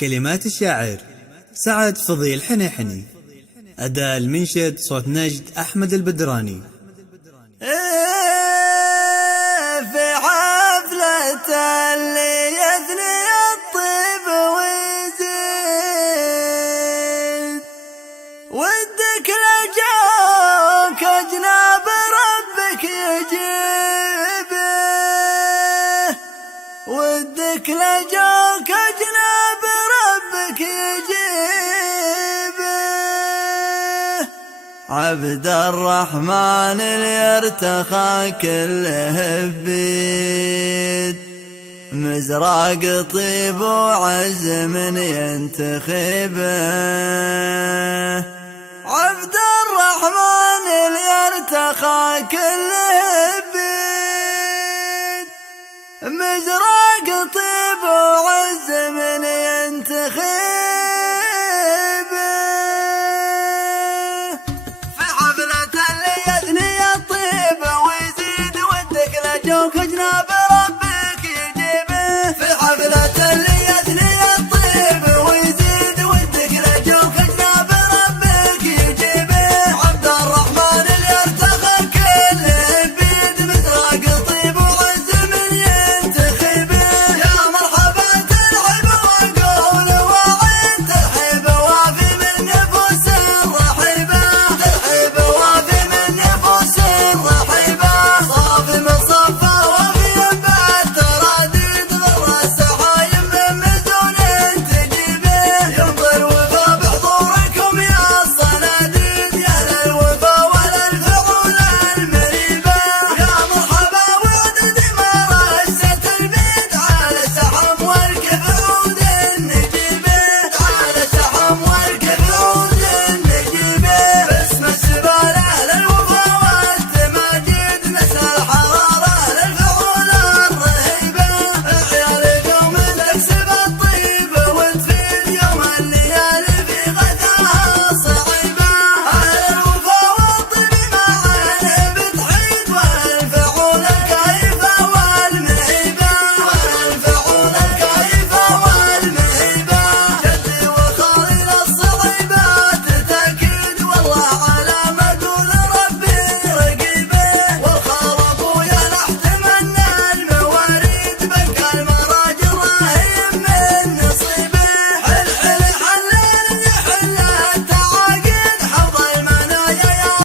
كلمات الشاعر سعد فضيل حنيحني. أداء المنشد صوت نجد أحمد البدراني. في حفلة اللي يثني الطيب ويزيد ودك لجاك أجناب ربك يجيبه، ودك لجاك أجناب ربك يجيبه. عبد الرحمن اللي ارتخى كله بيد مزراق طيب وعز من ينتخبه. عبد الرحمن اللي ارتخى كله بيد مزراق طيب وعز من ينتخبه.